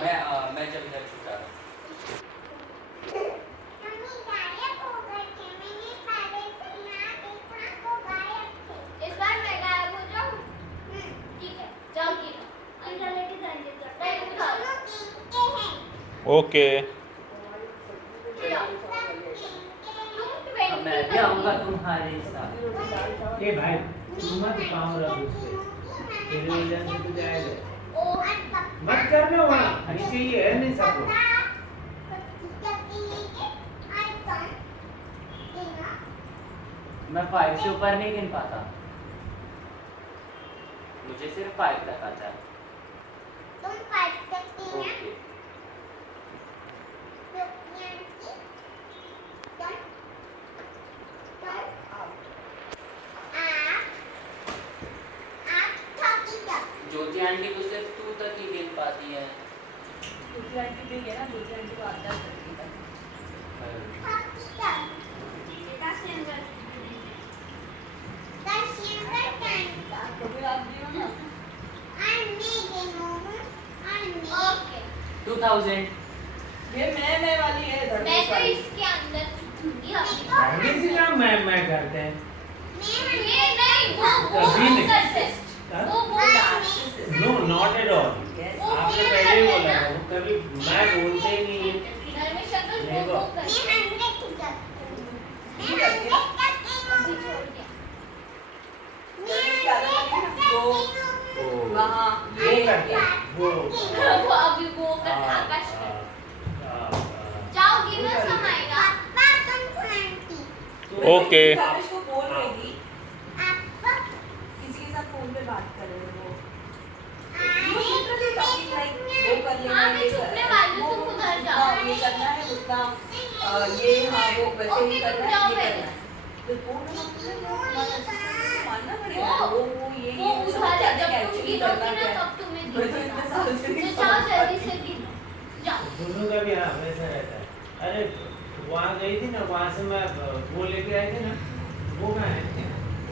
मैं जब इधर छूटा रहा इस बार मैं गायब हो जाऊं? ठीक है, जाओ की अंदर लेके जाएंगे। ओके मैं भी आऊंगा तुम्हारे साथ। ए भाई तू मत काम रख उससे, तेरे वजह से तो जाएगा। मत करना वहाँ, नीचे ये है नहीं सब लोग। मैं 5 से ऊपर नहीं गिन पाता, मुझे सिर्फ 5 तक आता है। तुम 5 तक गिनना। ओके ज्योति आंटी को सिर्फ 2 तक ही गिन पाती है। ज्योति आंटी भी है ना, ज्योति आंटी को आता है तो फिर आप दियो ना। 2000 ये मैं वाली है मैं धड़कन तो वाली। इसके अंदर छूटूंगी अभी। पहले से काम मैं करते हैं। ये नहीं, वो कभी नहीं। narcissist। हाँ? वो narcissist। No not at all. आपने पहले ही बोला था, वो कभी मैं बोलते ही नहीं है। घर में शक्ल नहीं वो वो। करती है। नहीं करती है। अभी छोड़ दिया। इसके आगे वाली ना, वो वहाँ वो ये करते हैं, वो वो अभी वो कर आकाश कर। जाओ गिनो समाएगा। ओके। आकाश को बोल रही थी किसी के साथ फोन पे बात कर रहे हो वो कर लेना हाँ, मैं छुपने वाली हूँ, तुम उधर जाओ। हाँ, ये करना है उतना ये हाँ वो वैसे ओके, ही तुम करना जाओ है ये पहले। करना है तो फोन मानना पड़ेगा वो ये उधर समझ है, जाते जब हैं तुम actually गिनोगी करना ना क्या है। तब तुम्हें मैं तो इतने दिखेगा। साल से नहीं तो जाओ समझ जल्दी पाती। से गिनो। जाओ। दोनों का भी हाँ वैसा रहता है। अरे वहाँ गई थी ना, वहाँ से मैं वो लेके आई थी ना, वो कहाँ है?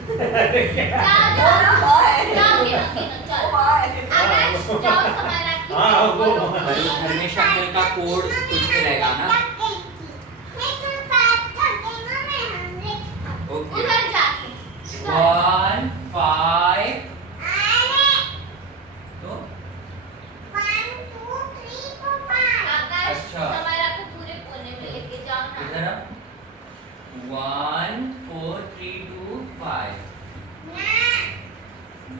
अरे क्या? जाओ वो ना वहाँ है। जाओ गिनो गिनो वो चलो। वहाँ है। आकाश जाओ समारा की। हाँ, वो घर में शक्ल का कोड कुछ भी रहेगा ना। ओके उधर जाके 1 5 तो आकाश अच्छा। समारा को पूरे कोने में लेके जाओ इधर ना। आ। 1 4 3 2 5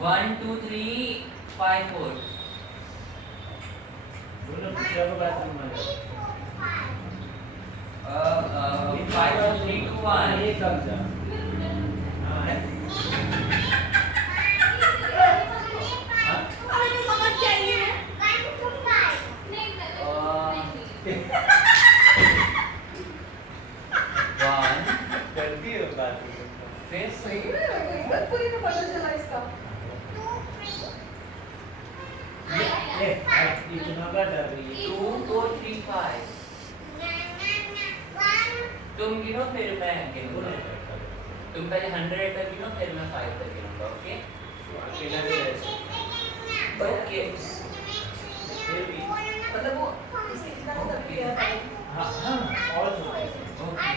1 2 3 5 4 दोनों पिक्चर को बात समझ में 5 3 2 1 ये कब जा? हाँ है? अरे तो समझ क्या ये है नहीं मैं One, करती है बात। फिर सही में इगतपुरी में पता चला इसका ये इतना का डर रही है। 2 4 3 5 तुम गिनो फिर मैं गिनूंगा। तुम पहले 100 तक गिनो फिर मैं 5 तक गिनूंगा। ओके अकेला भी रह सकता ओके है। मतलब वो इसके जितना मतलब ये है हाँ हाँ और छोटे से। ओके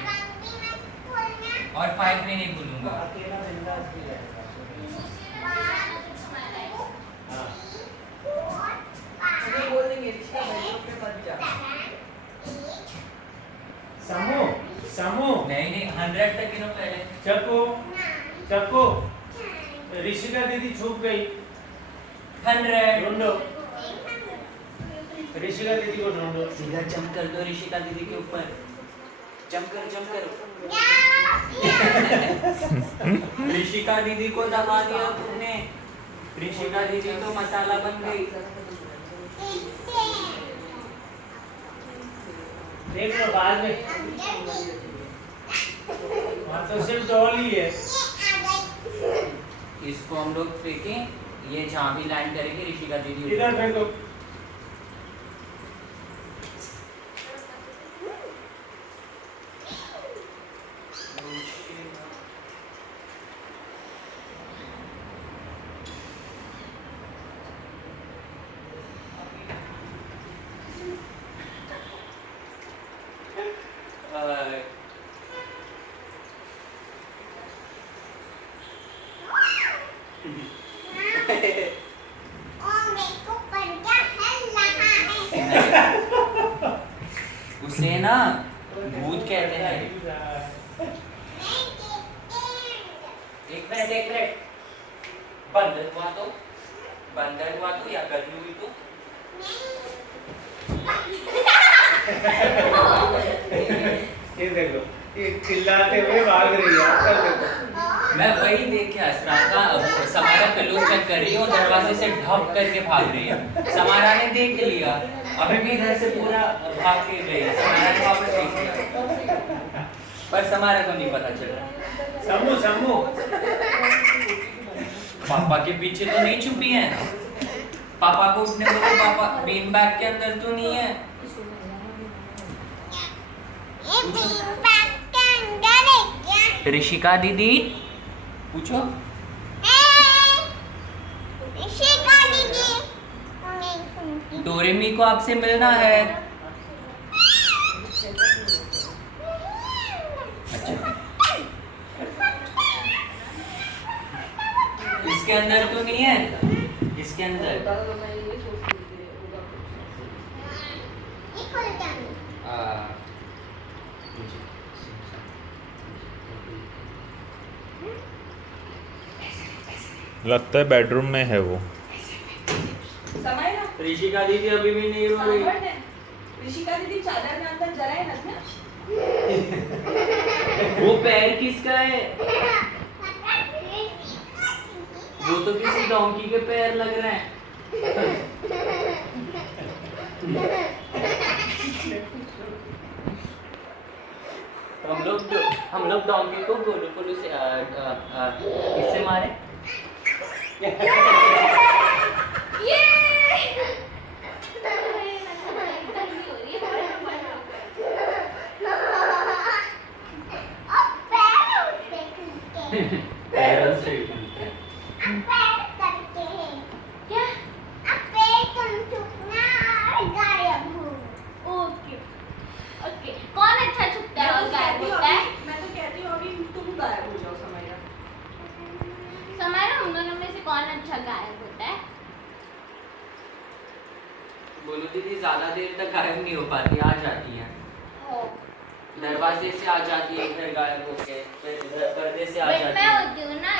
और 5 में नहीं भूलूंगा। अकेला बिंदास भी रहेगा। हाँ हमें बोल देंगे रिश्ता भाइयों पे मत जा समू समू नहीं नहीं 100 तक गिनो पहले। चको चको ऋषिका दीदी छुप गई। 100 ढूंढो ऋषिका दीदी को ढूंढो। सीधा जंप कर दो ऋषिका दीदी के ऊपर। जंप करो जंप करो। ऋषिका दीदी को दबा दिया तुमने। ऋषिका दीदी तो मसाला बन गई। देख लो बाद में, वहाँ तो सिर्फ डॉल ही है। इसको हम लोग फेंकें, ये जहाँ भी लैंड करेगी ऋषिका दीदी इधर फेंको। उसे ना भूत कहते हैं। एक मिनट बंदर हुआ तो या गधी हुई तो ये देखो, ये चिल्लाते हुए भाग रही है, अंकल देखो। मैं वही देख के हंस रहा था। समारा पिलो चेक कर रही है और दरवाजे से ढप करके भाग रही है। समारा ने देख लिया, अभी भी इधर से पूरा भाग के गई है। समारा ने वापस देख लिया, पर समारा को नहीं पता चला। समू पापा के पीछे तो नहीं छुपी है। पापा को उसने बोला पापा बीन बैग के अंदर तो नहीं है। ऋषिका दीदी पूछो। डोरेमी को आपसे मिलना है। अच्छा, इसके अंदर तो नहीं है, इसके अंदर लगता है बेडरूम में है वो। समय ना ऋषिका दीदी अभी भी नहीं रो रही। सांभळ ने. ऋषिका दीदी चादर में अंदर जराए ना ना. वो पैर किसका है? वो तो किसी डोंकी के पैर लग रहे हैं। हम लोग डोंकी को गोलू से इससे मारे। पैरों से कौन अच्छा छुपता है और गायब होता है? मैं तो कहती हूँ अभी तुम गायब हो जाओ समैरा। समारा हम दोनों में से कौन अच्छा गायब होता है? बोलो दीदी ज्यादा देर तक गायब नहीं हो पाती, आ जाती है। दरवाजे से आ जाती है, इधर गायब होके, फिर इधर पर्दे से आ बट जाती मैं है। होती हूँ ना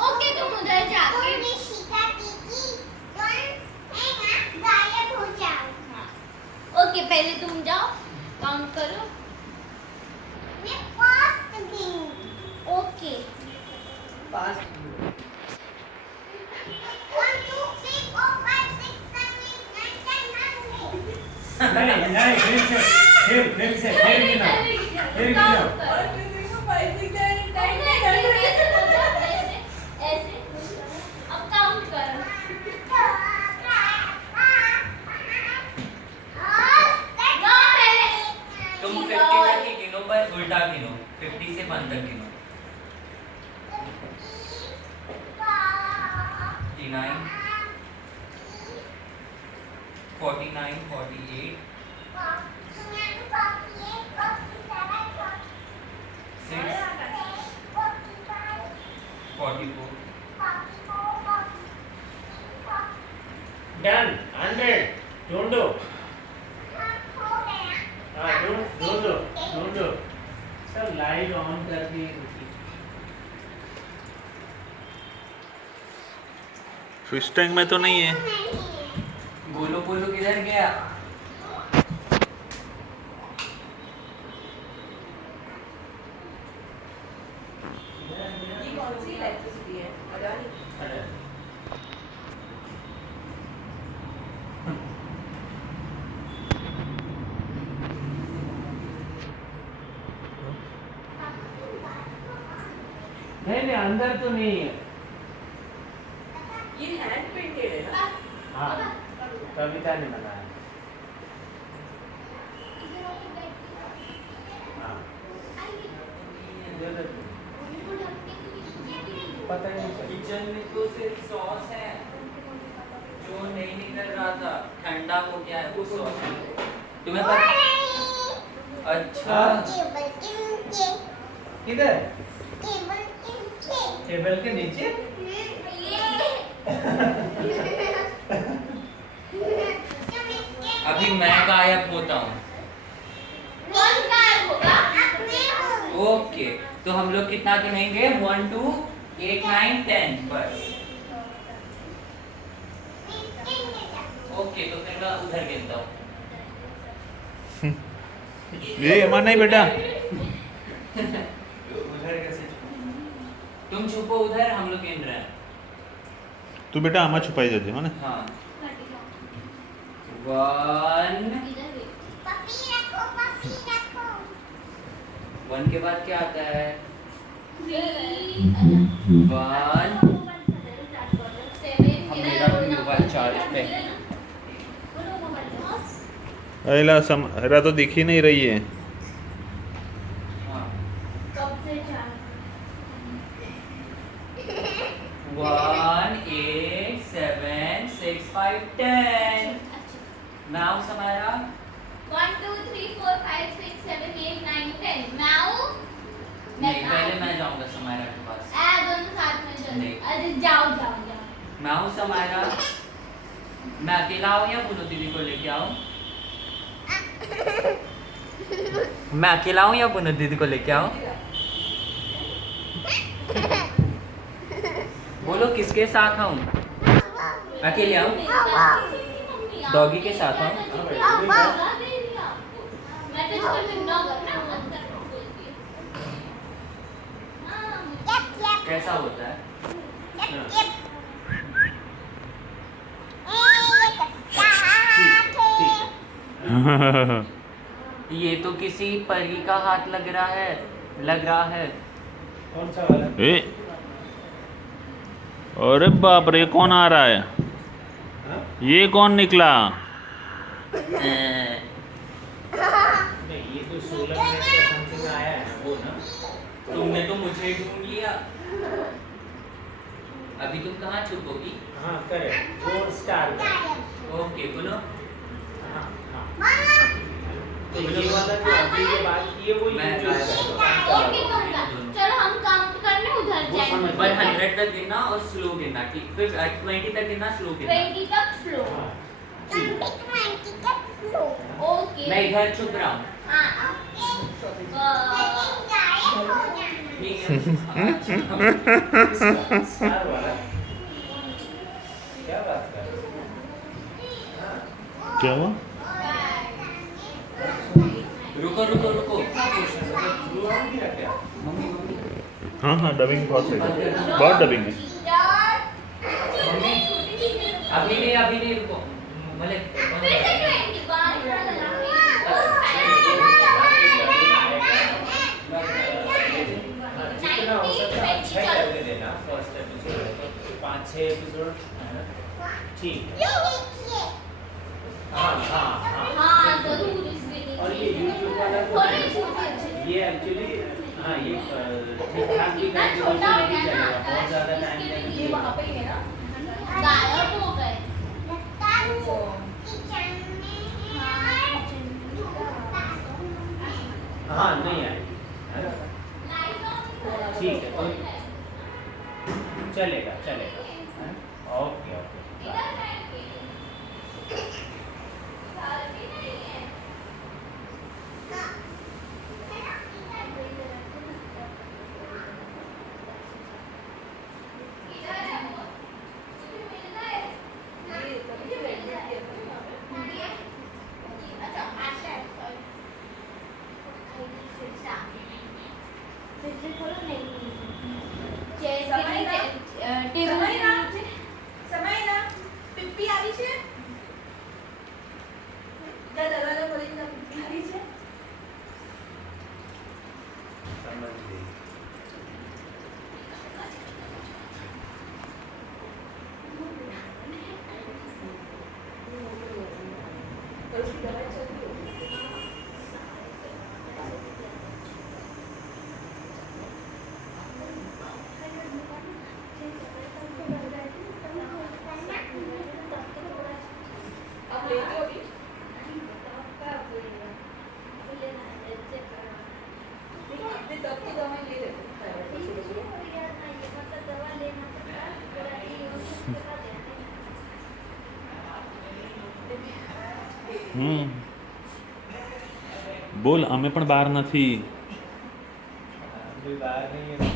ओके तुम उधर जाके ओके पहले तुम जाओ काउंट करो। ओके फास्ट नहीं फिर से फिर गिनो। और फिर देखो पैसे टाइम टाइम ऐसे अब काउंट करो। तुम 50 तक ही गिनो पर उल्टा गिनो, 50 से 1 तक गिनो। 39 49 48 44 डन 100 ढूंढो। हाँ ढूंढो सब लाइट ऑन कर दी। फिश टैंक में तो नहीं है। बोलो किधर गया? ये कौन सी इलेक्ट्रिसिटी है? अडानी। नहीं अंदर तो नहीं है। ये हैंड पेंटेड है ना? हाँ कविता ने बनाया। हाँ पता ही नहीं चला। किचन में तो सिर्फ सॉस है जो नहीं निकल रहा था, ठंडा हो गया है वो सॉस। तुम्हें पता? अच्छा किधर? टेबल के नीचे? अभी मैं गायब होता हूँ। कौन गायब होगा? ओके, तो हम लोग कितना गिनेंगे? 1 2 8 9 10 बस। ओके, तो फिर मैं उधर गिनता हूँ। ये एमा नहीं बेटा। उधर कैसे छुपो? तुम छुपो उधर, हम लोग गिन रहे हैं। तू बेटा आमा छुपाई जाते हो ना। हाँ 1 1 के बाद क्या आता है? 1 मेरा भी मोबाइल चार्ज पे। अरेला समरा तो दिख ही नहीं रही है। हाँ 1 8 7 6 5 10। नाउ समारा 1 2 3 4 5 6 7 8 9 10 नाउ नहीं, पहले मैं जाऊंगा समारा के पास। दोनों साथ में चलो। नहीं। अरे जाओ जाओ जाओ। मैं हूँ समारा। मैं अकेला हूँ या पुनो दीदी को लेके आऊँ? मैं अकेला हूँ या पुनो दीदी को लेके आऊँ? बोलो किसके साथ आऊँ? अकेले आऊँ? डॉगी के साथ आऊँ? मैं तो इसको इग्नोर करना मत करना बोलती है। कैसा होता है? ये तो किसी परी का हाथ लग रहा है। कौन सा वाला? ए अरे बाप रे, कौन आ रहा है? हाँ? ये कौन निकला? नहीं, ये तो 16 मिनट का समथिंग आया है ना, वो ना। तुमने तो मुझे ढूंढ लिया। अभी तुम कहाँ छुपोगी? हाँ करेक्ट, 4 स्टार का। ओके बोलो। हाँ हाँ। तो ये वाला जो अभी ये बात की है वो मैं यूट्यूब गायब का होगा। है। ओके मम्मा चलो हम काउंट करने उधर जाएंगे। 100 तक गिनना और स्लो गिनना, ठीक? फिर 20 तक गिनना, स्लो गिनना। 20 तक स्लो। हाँ, ठीक है। ओके मैं इधर छुप रहा हूँ। हाँ ठीक है। स्टार वाला क्या बात कर रहे हो? हाँ, क्या हुआ? रुको रुको रुको। थ्रू आउट दिया क्या? मम्मी हाँ हाँ, डबिंग बहुत सही है, बहुत डबिंग है। अभी नहीं रुको। भले फिर से 20 बार जितना हो सकता है अच्छा ही करके देना। फर्स्ट एपिसोड है तो 5-6 एपिसोड है ना? ठीक है। हाँ हाँ हाँ। हाँ जरूर इस वीडियो और ये YouTube वाला तो थोड़ी छोटी अच्छी ये एक्चुअली हाँ ये ठीक ठाक भी इतना करके छोटा हो नहीं गया ना, चलेगा, बहुत ज़्यादा टाइम इसके लिए ये वहाँ पे ही है ना? गायब हो गए। हाँ नहीं आएगी है ना? ठीक है तो चलेगा चलेगा है? ओके ओके સમય ના પીપી આવી છે દાદા દાદા બોલીને પીપી આવી છે બોલ અમે પણ બહાર નથી. अभी बाहर नहीं है.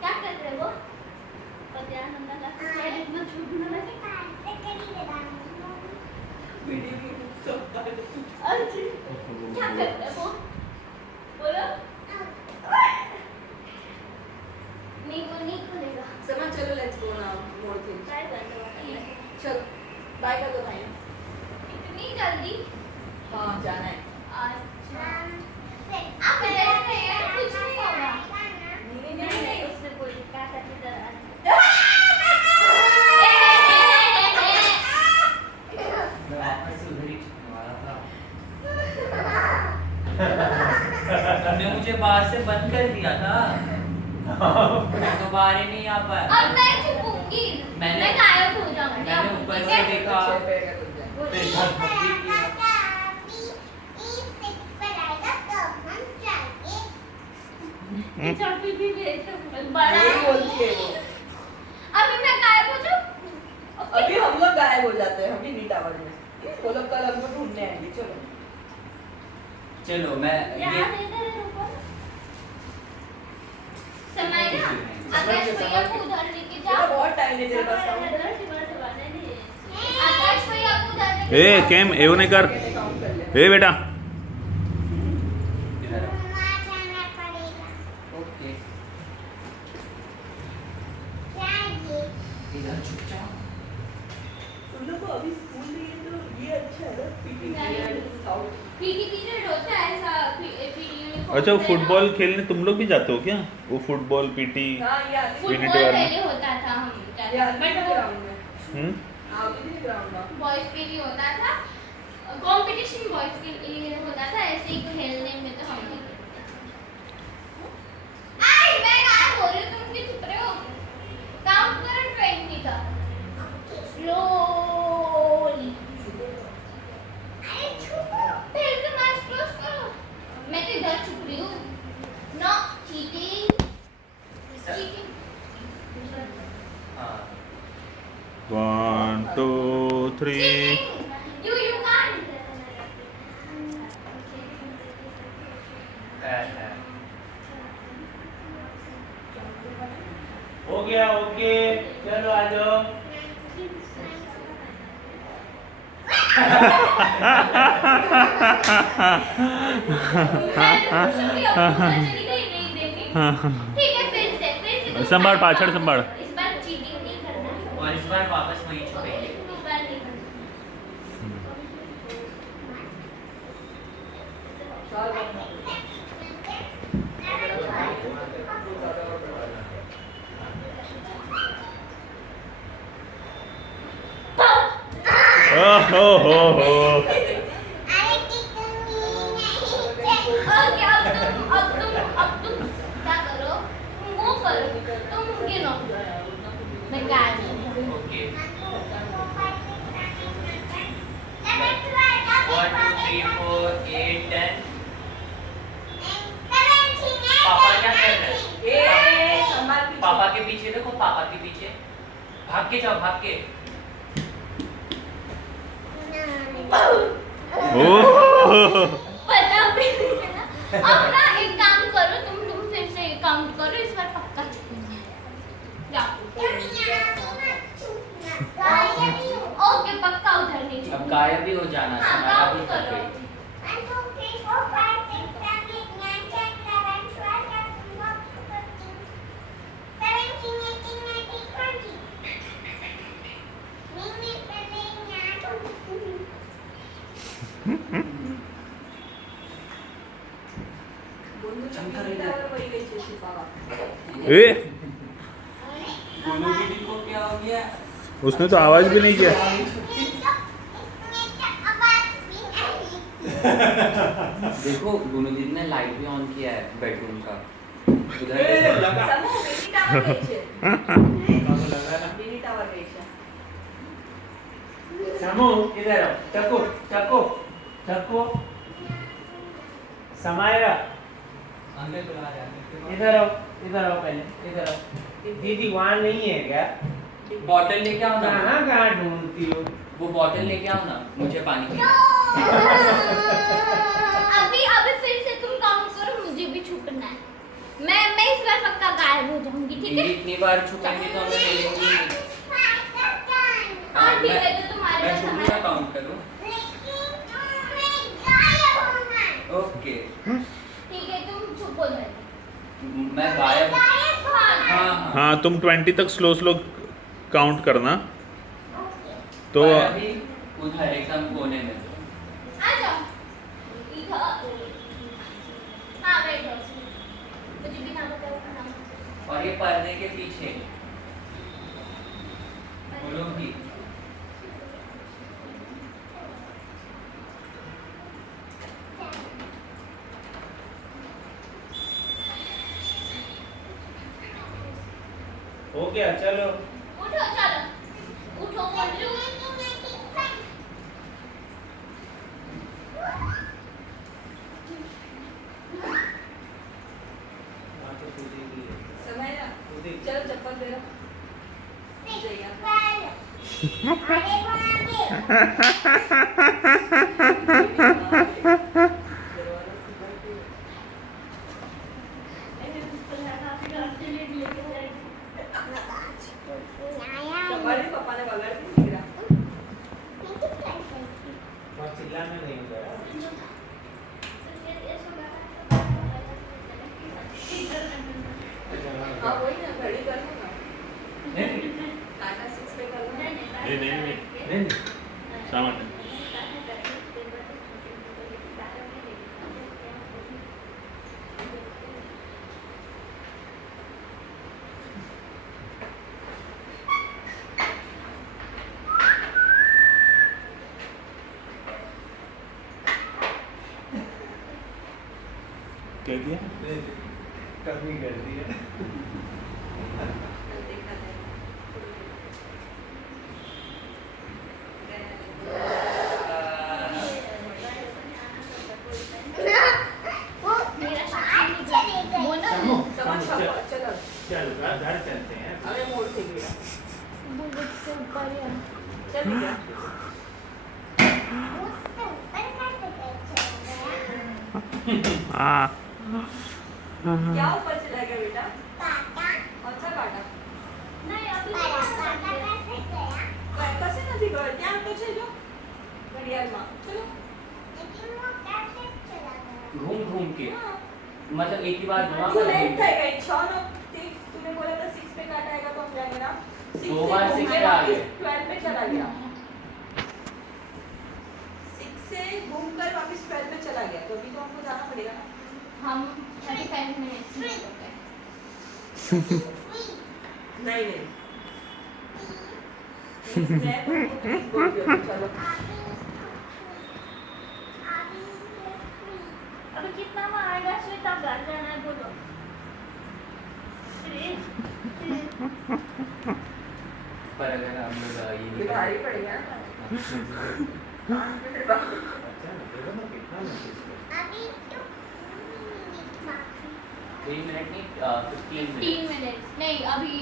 क्या कर रहे हो? पतिया नंदा का शायद इतना छूट ना लगे. अच्छा, क्या कर रहे हो? बोलो. नहीं खुलेगा. समा चलो let's go now more things. Try करते हो. चलो बाय कर दो भाई. इतनी जल्दी? हाँ जाना है. अच्छा. आप बैठे हैं, कुछ नहीं होगा. नहीं. उसमें कोई क्या करने जा रहा है? मैं वापस से उधर ही छूटने वाला था. तुमने मुझे बाहर से बंद कर दिया था. मैं तो बाहर ही नहीं आ पाया. अब मैं छुपूंगी. मैंने- मैं गायब हो जाऊंगी. मैंने अब ऊपर ठीक से है? देखा. पैर का तुझे. फिर धक धक भी किया. छोटी भी भेज बड़ा यही बोलती है वो. अभी मैं गायब हो जाऊं. ओके. अभी हम लोग गायब हो जाते हैं हम ही नीट आवाज में. वो लोग कल हमको ढूंढने आएंगे. चलो चलो मैं यार ये इधर रुको. समय ना आकाश भैया को उधर लेके तेरा जाओ. बहुत टाइम है तेरे पास. आकाश भैया को उधर लेके એ जाओ. કેમ એવું નહીં કર. काउंट कर ले. એ बेटा इधर आओ. ओके इधर छुप जाओ. तुम लोग को अभी स्कूल नहीं है तो ये अच्छा है ना. पीटी नहीं. Period out. पीटी पीरियड होता है ऐसा पीटी यूनिफॉर्म. अच्छा वो फुटबॉल खेलने तुम लोग भी जाते हो क्या? वो फुटबॉल पीटी. हाँ ये आगे. फुट- फुटबॉल पहले होता था हम ये आगे बट वो ग्राउंड में. हम्म. आगे भी ग्राउंड में. बॉयज के लिए होता था. कंपटीशन बॉयज के लिए होता था. ऐसे ही खेलने में तो हम नहीं खेलते. आई मैं गायब हो रही हूं. तुम भी चुप रहे हो. काउंट करो 20 का. स्लोली. अरे छुपो. पहले तो मैच क्लोज करो. मैं तो इधर छुप रही हूं. No cheating. चीटिंग. हाँ 1 2 3. You can't. है. हो गया. ओके चलो आ जाओ. ठीक है फिर से संभाल पाछड़ संभाल. इस बार चीटिंग नहीं करना. और इस बार वापस वहीं छुपेंगे. इस बार नहीं करना. ओहो हो हो. ओके अब तुम क्या करो. वो करो. तुम गिनो. मैं गायब हूं. ओके 1 2 3 4 8 10. पापा क्या कर रहे हैं? ए संभाल पीछे. पापा के पीछे देखो. पापा के पीछे भाग के जाओ. भाग के. ओह. पता भी नहीं चला. अब ना एक काम करो. तुम फिर से काउंट करो. इस बार पक्का छुपेंगे. जाओ. ओके पक्का उधर नहीं अब छुपेंगे. गायब भी हो जाना. हाँ, समारा काउंट भी करो. छुपे. বন্ধু চমৎকার চমৎকার এটা। হয়ে গেছে। छुपा हुआ। ए गोलू दीदी को क्या हो गया? उसने तो आवाज भी नहीं किया। देखो गोलू दीदी ने लाइट भी ऑन किया है बेडरूम का। उधर ए, देखो। लगा। समूह मिनी टावर बेचे। काको लगा ना। मिनी टावर बेचे। समू इधर आओ, चक्कू चक्कू चक्कू समायरा अंदर बुला रहा है। इधर आओ पहले इधर आओ। दीदी वहाँ नहीं है क्या? बॉटल लेके आओ ना। कहाँ कहाँ ढूंढती हो? वो बॉटल लेके आओ ना, मुझे पानी पीना है। अभी अभी फिर से तुम काउंट करो, मुझे भी छुपना है। मैं इस बार पक्का गायब हो जाऊंगी, ठीक है? दीदी इतनी बार छुपेंगे तो हमें मिलेंगी नहीं। हाँ ठीक है, तो तुम्हारे मैं पास छुपू हमारा का काउंट करूँ? ओके। ठीक है, तुम छुपो जरा। मैं गायब। हाँ हाँ हाँ। हाँ तुम 20 तक स्लो काउंट करना। तो मैं अभी उधर एकदम कोने में। आ जाओ इधर। हाँ बैठो, मुझे भी नाम बताओ अपना नाम। और ये पर्दे के पीछे बोलो भी। हो गया चलो। उठो चलो, उठो बोलू। हाँ तो तुझे ही है। समायरा तुझे ही। चलो चप्पल दे रहा। जइया। हमारे पापा ने बगाड़ दी गिरा। और चिल्लाना नहीं होगा। हाँ वही ना घड़ी कर लो ना। टाटा 6 पे कर लो ना। नहीं सामान कह दिया। कमी कर दी है। देखा है। मेरा शादी वो ना समू समझ चल चलो। चल घर चलते हैं। अरे मोड़ से गिरा। बुलेट से ऊपर है। चल गया। हाँ क्या ऊपर चला गया बेटा? अच्छा काटा। नहीं अभी कैसे નથી ગયો ત્યાં તો છે જો ઘડિયાળમાં ચલો घूम घूम के मतलब एक ही बार घुमा तू कर लेट घूम। था गई 6 नो तूने बोला था 6 पे काटा आएगा तो हम जाएंगे ना 6 दो बार 6 पे आ गए। 12 पे चला गया 6 से घूमकर वापस 12 पे चला गया तो अभी तो हमको जाना पड़ेगा ना हम 35 मिनट्स में हो गए। नहीं नहीं मैं तुमको प्लीज बोल रही हूँ चलो अभी कितना में आएगा श्वेता? घर जाना है बोलो। पर अगर हम लोग ये ये नहीं भारी पड़ेगा ना अच्छा ना देखो ना कितना नोटिस कर। 3 मिनट नहीं 15 15 मिनट। मिनट्स नहीं, अभी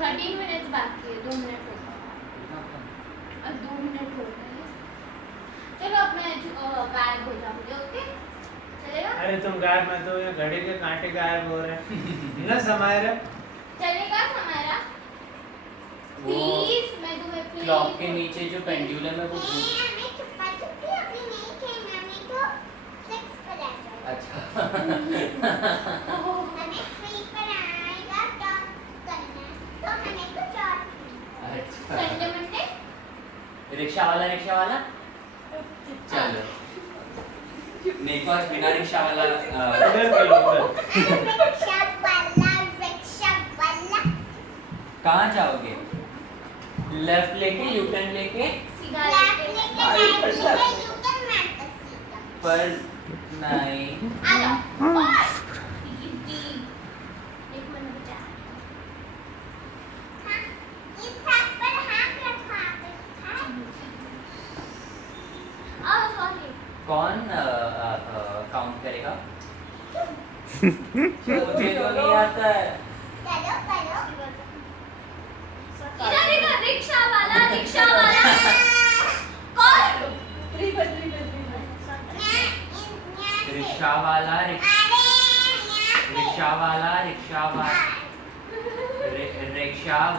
13 मिनट्स बाकी है। 2 मिनट हो गए, अब 2 मिनट हो गए। चलो अब मैं गायब हो जाऊंगी। ओके चलेगा? अरे तुम गायब मत हो, ये घड़ी के कांटे गायब हो रहे हैं ना समायरा। चलेगा हमारा? वो प्लीज मैं तुम्हें प्लीज क्लॉक के नीचे जो पेंडुलम है वो घूम। अच्छा अच्छा संडे मंडे रिक्शा वाला चलो मेरे को आज बिना रिक्शा वाला उधर चलो उधर। कहाँ जाओगे? लेफ्ट लेके यू टर्न लेके सीधा लेके पर नहीं आ जाओ और दीदी एक मिनट बचा सॉरी कौन काउंट करेगा? मुझे तो नहीं आता है। इधर इधर रिक्शा वाला कौन रिक्शा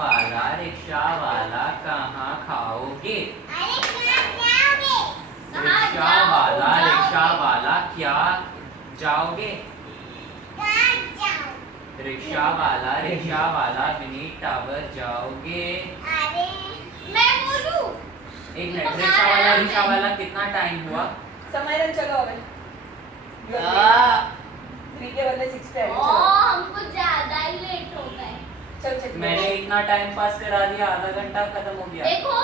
वाला रिक्शा वाला कहाँ खाओगे? रिक्शा वाला क्या जाओगे? रिक्शा वाला विनीत टावर जाओगे? मैं बोलूं एक मिनट, रिक्शा वाला कितना टाइम हुआ? समायरन चलो હવે आ, 3 के बदले 6 पे ओ चलो हमको ज्यादा ही लेट हो गए चल चल मैंने इतना टाइम पास करा दिया, आधा घंटा खत्म हो गया। देखो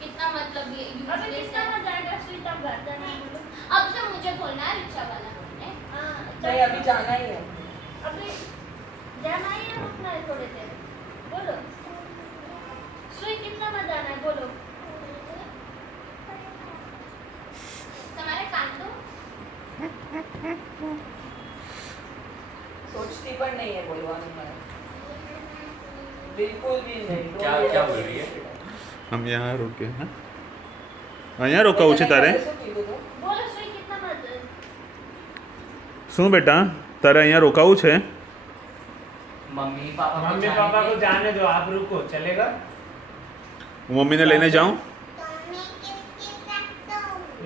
कितना मतलब ये अबे कितना मजा आएगा स्वीट अब घर नहीं बोलो अब से मुझे बोलना है रिक्शा वाला बोलने हाँ नहीं अभी जाना ही है अभी जाना ही है अपना थोड़े देर बोलो स्वीट कितना मजा आना है बोलो तुम्हारे कान दो सोचती पण नहीं है बोलवाने में बिल्कुल भी नहीं क्या बोल रही है? हम यहाँ रुके हैं। हाँ यहाँ रोका उचित तारे बोलो स्वीट कितना मजा શું બેટા તારે અહીંયા રોકાવું છે? मम्मी पापा मम्मी पापा को जाने दो आप रुको चलेगा હું મમ્મીને લઈને જાઉં?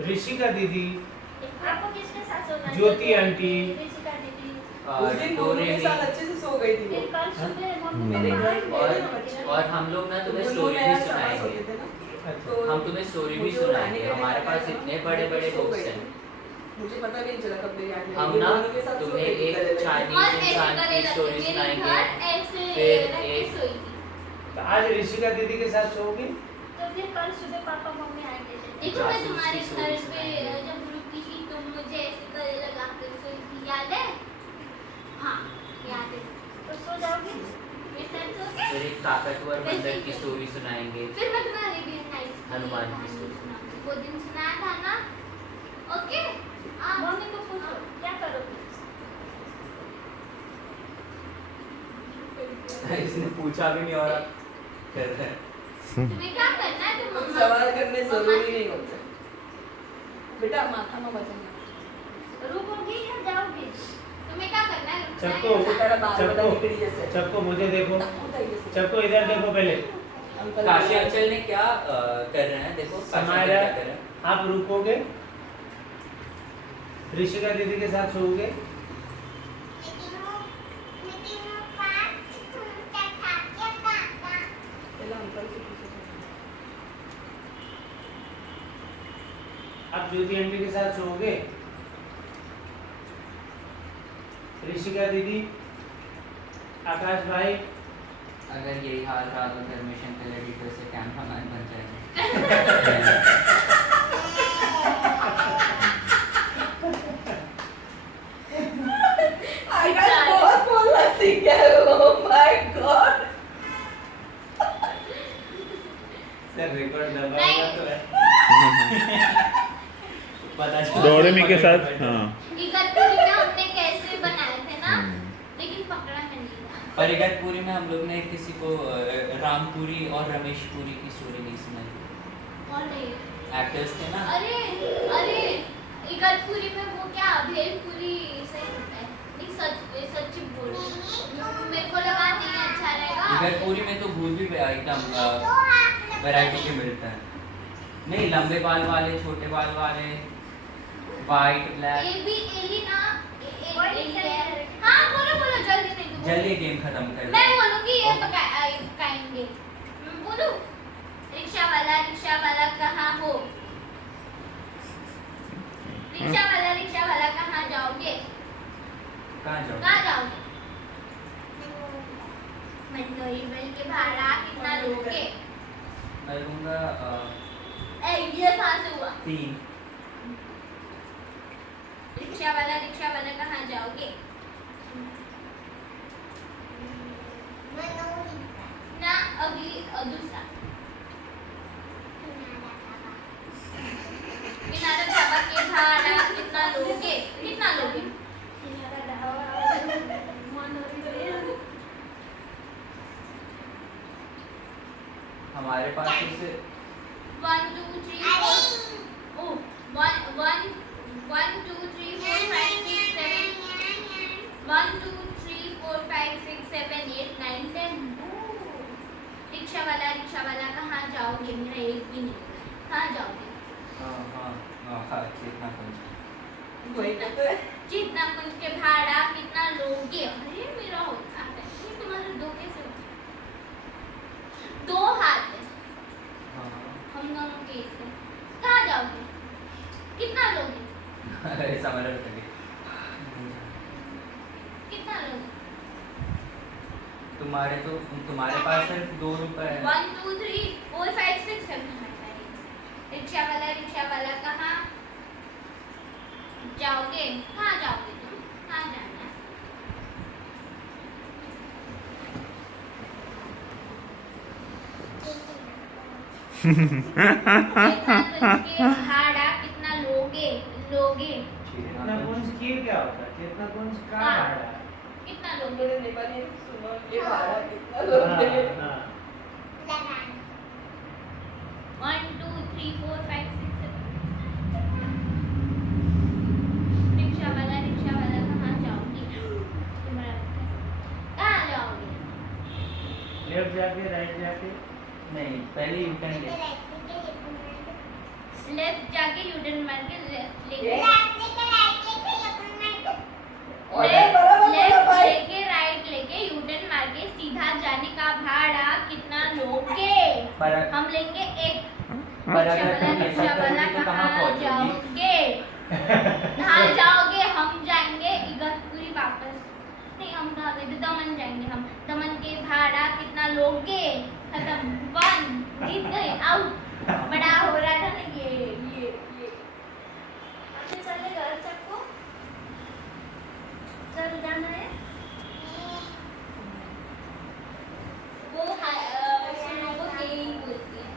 ऋषिका दीदी आपको किसके साथ सोना है? ज्योति आंटी। ऋषिका दीदी उस दिन मम्मी के साथ अच्छे से सो गई थी फिर कल सुबह मम्मी मेरे घर और हम लोग ना तुम्हें स्टोरी भी सुनाएंगे। हम तुम्हें स्टोरी भी सुनाएंगे। हमारे पास इतने बड़े बड़े बुक्स हैं। मुझे पता भी नहीं चला कब मेरी आंटी हम ना तुम्हें एक चाइनीज इंसान की स्टोरी सुनाएंगे। ऐसे फिर रख के एक सोई थी तो आज ऋषिका दीदी के साथ सोओगी? तो फिर कल सुबह पापा मम्मी आएंगे देखो मैं तुम्हारे घर पे जब रुकी थी तुम मुझे ऐसे गले लगा कर सोई थी याद है? हाँ याद है तो सो जाओगी मेरे साथ सो गए? फिर एक ताकतवर बंदर की स्टोरी सुनाएंगे। फिर मैं तुम्हें अरेबियन नाइट्स की हनुमान की कहानी story। सुनाऊंगी। वो दिन सुनाया था ना ओके मम्मी को पूछो क्या करोगी इसने पूछा भी नहीं और आप कर रहे हैं। तुम्हें क्या करना है तुम मम्मा सवाल करने जरूरी नहीं होता बेटा माथा में वजन रुकोगी या जाओगी तुम्हें क्या करना है रुकना चक्को है या जाना है? चक्को मुझे देखो चक्को इधर देखो पहले काशी अंचल ने क्या कर रहे हैं? देखो काशी अंचल समायरा क्या कर रहे हैं? आप रुकोगे? ऋषिका दीदी के साथ सोओगे? आप ज्योति आंटी के साथ सोओगे? ऋषिका दीदी, आकाश भाई, अगर यही हाल रहा तो धर्मेशन के एडिटर से कैमरामैन बन जाएंगे। आकाश बहुत बोलना सीख गया है oh my God sir record दबाएगा तो है। पता चला डोरेमी के साथ हाँ इगतपुरी में हमने कैसे बनाए थे ना लेकिन पकड़ा है नहीं और इगतपुरी में हम लोग ने किसी को रामपुरी और रमेश पुरी की स्टोरी नहीं सुनाई। और नहीं एक्टर्स थे ना। अरे अरे इगतपुरी में वो क्या भेलपुरी सही होता है नहीं सच बोल मेरे को लगा नहीं अच्छा रहेगा इगतपुरी में तो भूल भी एकदम वैरायटी के मिलता है। नहीं लंबे बाल वाले, छोटे बाल वाले, वाइट ब्लैक। ए बी एली ना हाँ बोलो बोलो जल्दी नहीं तुम जल्दी गेम खत्म कर मैं दो। बोलूंगी ये पकाएंगे बोलो रिक्शा वाला कहाँ हो रिक्शा वाला कहाँ जाओ? कहाँ जाओगे? मनोरी महल के भाड़ा कितना लोगे? मैं लूँगा ये कहाँ से हुआ? 3। रिक्शा वाला कहाँ जाओगे? ना अगली दूसरा किनारा ढाबा के भाड़ा कितना लोगे? कितना लोगे? हमारे पास से 1 2 3 4 ओ 1 1 1 2 3 4 5 6 7 1 2 3 4 5 6 7 8 9 10 रिक्शा वाला कहाँ जाओगे? मेरा एक भी नहीं है। कहाँ जाओगे? हाँ चेतना कुंज। वही तो है। चेतना कुंज के भाड़ा कितना लोगे? अरे मेरा होता है ये तुम्हारे दो कैसे होते? 2 हाथ है हाँ हम दोनों के एक है। कहाँ जाओगे? कितना लोगे? अरे समझ रहे कितना लोगे? तुम्हारे पास सिर्फ 2 रुपए है। 1 2 3 4 5 6 7 रिक्शा वाला कहाँ जाओगे? कहाँ जाओगे तुम? कहाँ जाना है? चेतना कुंज के भाड़ा कितना लोगे? चेतना कुंज के क्या होता है? चेतना कुंज का हाँ। भाड़ा है। कितना लोगे? मेरे नेपाली सुनो ये भाड़ा कितना लोगे? हाँ, 1 2 3 4 5 6 7 रिक्शा वाला कहाँ जाओगे? तुम्हारा कहाँ जाओगे? लेफ्ट जाके राइट जाके नहीं पहले यू टर्न ले। लेफ्ट जाके यूटर्न मार के लेफ्ट लेके अरे बराबर बोला लेफ्ट भाई। लेके राइट लेके यूटर्न मार के सीधा जाने का भाड़ा कितना लोगे? पर हम लेंगे 1 पर अगर तुम ऐसा रिक्शा वाला करोगी तो कहाँ कहाँ पहुँचोगी? जाओगे? कहाँ जाओगे? हम जाएंगे इगतपुरी वापस। नहीं हम कहाँ गए थे? दमन जाएंगे हम। दमन के भाड़ा कितना लोगे? खत्म 1 जीत गए आउट। बड़ा हो रहा था ना ये आपने चले घर सबको चल जाना है